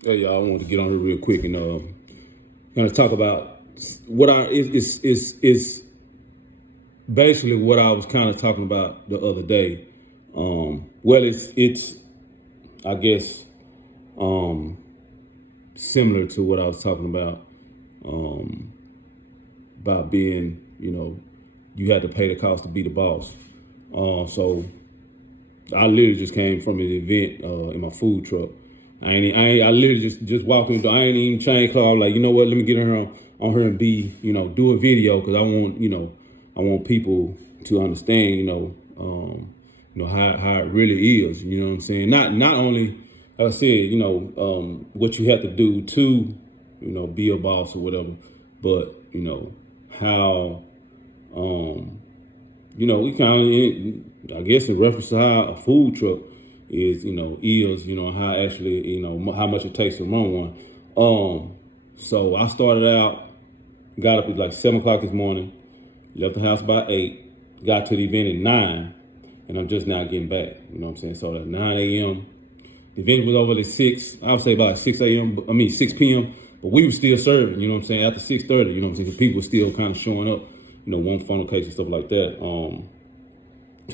Hey, y'all, I want to get on here real quick and kind of talk about what I is basically what I was kind of talking about the other day. Well, it's I guess similar to what I was talking about being, you had to pay the cost to be the boss. So I literally just came from an event in my food truck. I literally just walked in. I ain't even changed clothes. I'm like, you know what? Let me get on her and be, do a video because I want people to understand, how it really is. You know what I'm saying? Not only, like I said, what you have to do to, be a boss or whatever, but how we kind of, I guess, in reference to how a food truck is, how actually, how much it takes to run one. So I started out, got up at like 7 o'clock this morning, left the house by 8, got to the event at 9, and I'm just now getting back. You know what I'm saying? So at 9 a.m., the event was over at 6. I would say about 6 a.m. 6 p.m. But we were still serving. You know what I'm saying? After 6:30. You know what I'm saying? Because people were still kind of showing up. One funnel case and stuff like that. So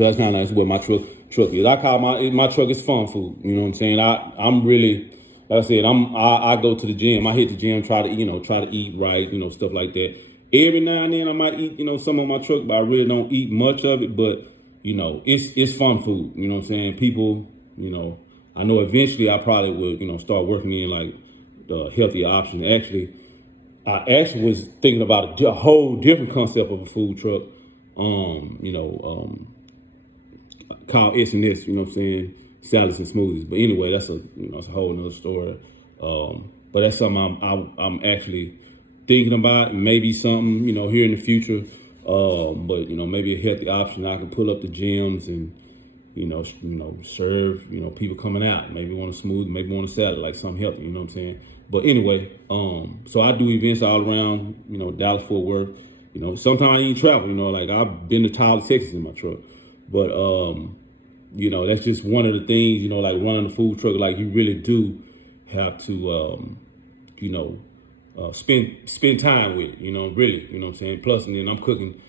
that's kind of nice what my truck is. I call my truck is fun food. You know what I'm saying? I'm really, like I said, I go to the gym. I hit the gym, try to eat right. Stuff like that. Every now and then I might eat some on my truck, but I really don't eat much of it. But it's fun food. You know what I'm saying? People, I know eventually I probably would start working in like the healthier options. I actually was thinking about a whole different concept of a food truck. Called S&S, you know what I'm saying, salads and smoothies. But anyway, that's a whole nother story. But that's something I'm actually thinking about, maybe something here in the future. But maybe a healthy option. I can pull up the gyms and serve people coming out. Maybe want a smoothie, maybe want a salad, like something healthy. You know what I'm saying. But anyway, so I do events all around Dallas Fort Worth. Sometimes I even travel. Like I've been to Tyler, Texas in my truck. But that's just one of the things, like running a food truck, like you really do have to spend time with it, really, you know what I'm saying? Plus, and then I'm cooking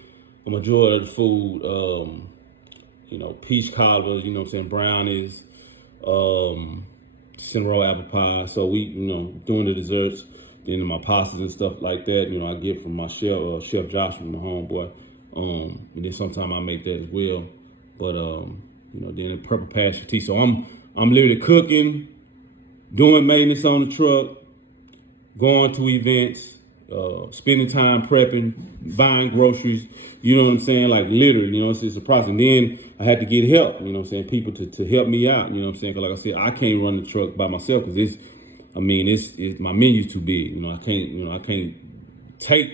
a majority of the food, peach cobbler, you know what I'm saying, brownies, cinnamon roll apple pie. So we, doing the desserts, then my pastas and stuff like that, I get from my chef Joshua, my homeboy. And then sometimes I make that as well. But then in purple pasture tea. So I'm literally cooking, doing maintenance on the truck, going to events, spending time prepping, buying groceries. You know what I'm saying? Like literally, it's a process. And then I had to get help. You know what I'm saying? People to help me out. You know what I'm saying? Because like I said, I can't run the truck by myself because it's my menu's too big. I can't take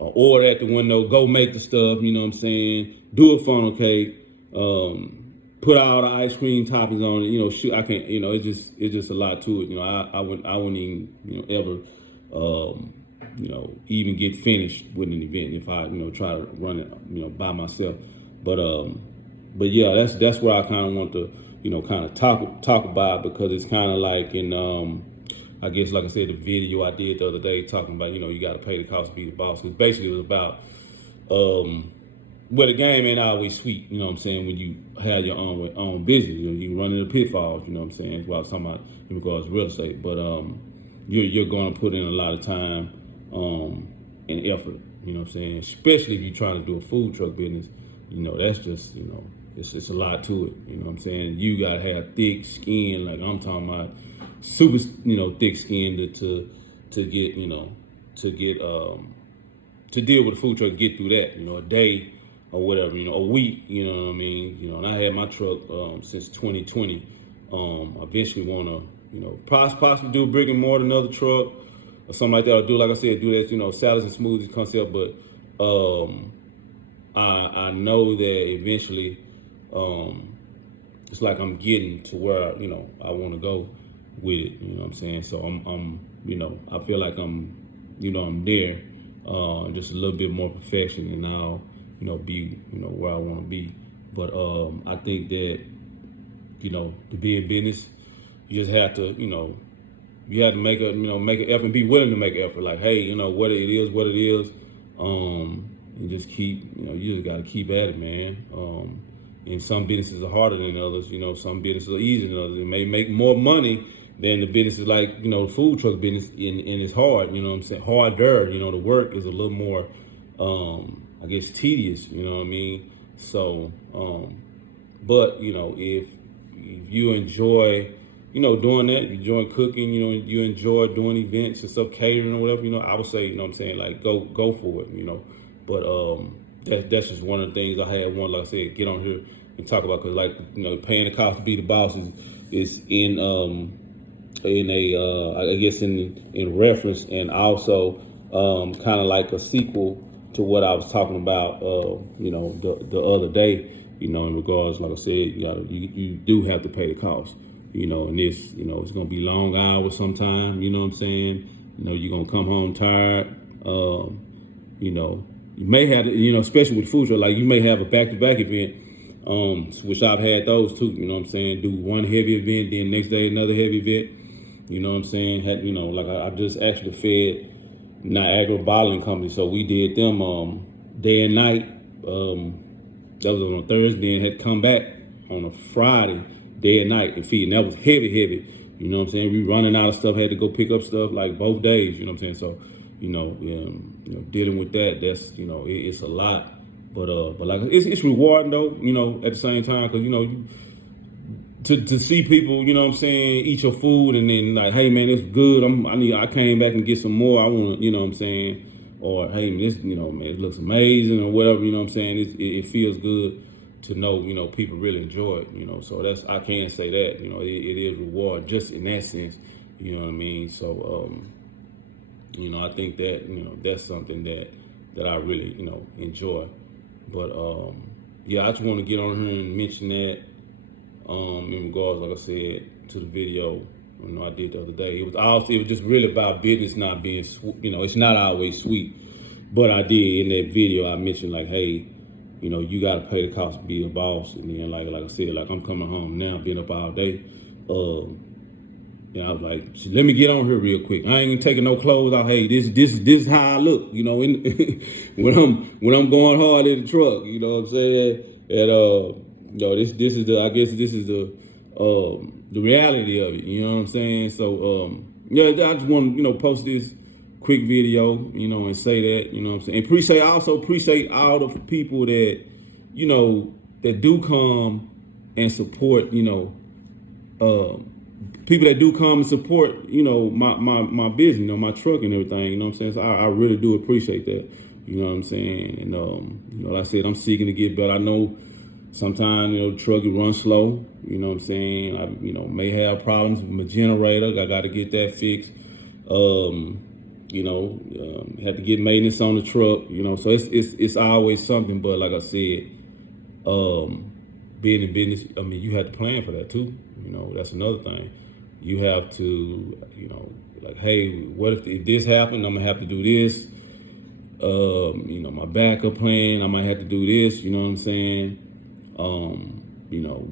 an order at the window, go make the stuff. You know what I'm saying? Do a funnel cake. Put all the ice cream toppings on it, shoot, I can't, it's just a lot to it. I wouldn't even, ever, even get finished with an event if I, try to run it, by myself. But yeah, that's what I kind of want to, kind of talk about because it's kind of like in, I guess, like I said, the video I did the other day talking about, you got to pay the cost to be the boss. Because basically it was about, well, the game ain't always sweet, you know what I'm saying, when you have your own business. You run into pitfalls, you know what I'm saying, is what I was talking about in regards to real estate. But you're going to put in a lot of time and effort, you know what I'm saying, especially if you're trying to do a food truck business. That's just, it's a lot to it, you know what I'm saying. You got to have thick skin, like I'm talking about super, thick skin to get, to deal with a food truck, get through that, a day or whatever, a week, you know what I mean? And I had my truck since 2020. Eventually want to, possibly do a brick and mortar, another truck or something like that. Or do, like I said, do that, salads and smoothies concept. But I know that eventually it's like I'm getting to where, I want to go with it, you know what I'm saying? So I feel like I'm there. Just a little bit more perfection and I'll, be, where I want to be. But I think that, to be in business, you just have to, you have to make an effort and be willing to make an effort. Like, hey, what it is, what it is. And just keep, you just got to keep at it, man. And some businesses are harder than others. Some businesses are easier than others. It may make more money than the businesses like, the food truck business, and it's hard, what I'm saying? Harder, the work is a little more, I guess, tedious, you know what I mean? So, but, if you enjoy, doing that, you enjoy cooking, you enjoy doing events and stuff, catering or whatever, I would say, what I'm saying, like, go for it, But that's just one of the things I had one, like I said, get on here and talk about, because like, paying the cost to be the boss is in a I guess in reference, and also kind of like a sequel to what I was talking about the other day, in regards, like I said, you do have to pay the cost, and this, it's gonna be long hours sometime, you know what I'm saying? You're gonna come home tired, you may have, especially with food truck, like you may have a back-to-back event, which I've had those too, you know what I'm saying? Do one heavy event, then next day another heavy event, you know what I'm saying? Like I just actually fed Niagara Bottling Company, so we did them day and night. That was on a Thursday, and had come back on a Friday, day and night, and feeding. That was heavy. You know what I'm saying? We running out of stuff, had to go pick up stuff like both days. You know what I'm saying? So, dealing with that, that's it's a lot. But like it's rewarding though. At the same time, because to see people, you know what I'm saying, eat your food, and then like, hey man, it's good. I came back and get some more. I want to, you know what I'm saying, or hey, this, man, it looks amazing or whatever. You know what I'm saying? It feels good to know, people really enjoy it. So I can say that, it is reward just in that sense. You know what I mean? So I think that that's something that I really enjoy. But yeah, I just want to get on here and mention that. In regards, like I said, to the video, I did the other day. It was just really about business not being, it's not always sweet. But I did in that video, I mentioned like, hey, you got to pay the cost to be a boss. And then like I said, like I'm coming home now, been up all day. And I was like, let me get on here real quick. I ain't even taking no clothes out. Hey, this is how I look, when I'm going hard in the truck, you know what I'm saying? And this is the reality of it, you know what I'm saying? So yeah, I just want to post this quick video, and say that, you know what I'm saying? And appreciate all the people that that do come and support, people that do come and support, my business, my truck and everything, you know what I'm saying? So I really do appreciate that, you know what I'm saying? And like I said, I'm seeking to get better. I know sometimes, the truck will run slow, you know what I'm saying? I, may have problems with my generator. I got to get that fixed. Have to get maintenance on the truck, so it's always something. But like I said, being in business, you have to plan for that too. That's another thing. You have to, like, hey, what if this happened? I'm gonna have to do this. My backup plan, I might have to do this, you know what I'm saying?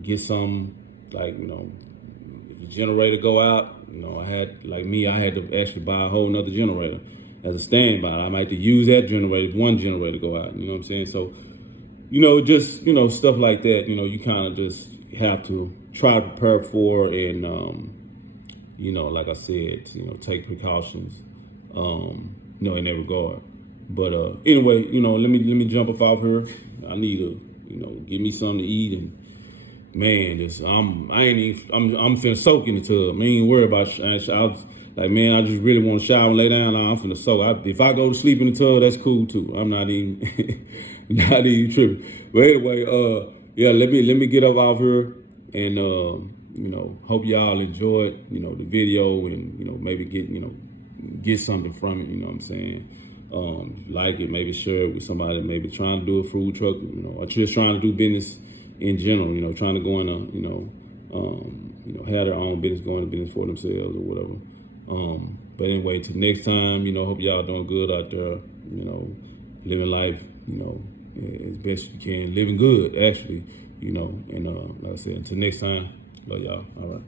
Get some, like, if the generator go out, I had to actually buy a whole nother generator as a standby. I might have to use that generator if one generator go out, you know what I'm saying? So, just, stuff like that, you kind of just have to try to prepare for, and, like I said, take precautions, in that regard. But anyway, let me jump up off here. I need to, give me something to eat, and man, I'm finna soak in the tub. I ain't worried about. I was like, man, I just really want to shower and lay down. I'm finna soak. If I go to sleep in the tub, that's cool too. I'm not even not even tripping. But anyway, yeah, let me get up off here, and hope y'all enjoyed the video, and maybe get something from it. You know what I'm saying? If you like it, maybe share it with somebody maybe trying to do a food truck, or just trying to do business in general, trying to go in have their own business, go into business for themselves or whatever. But anyway, till next time, hope y'all doing good out there, living life, as best you can, living good, actually, and like I said, until next time, love y'all. All right.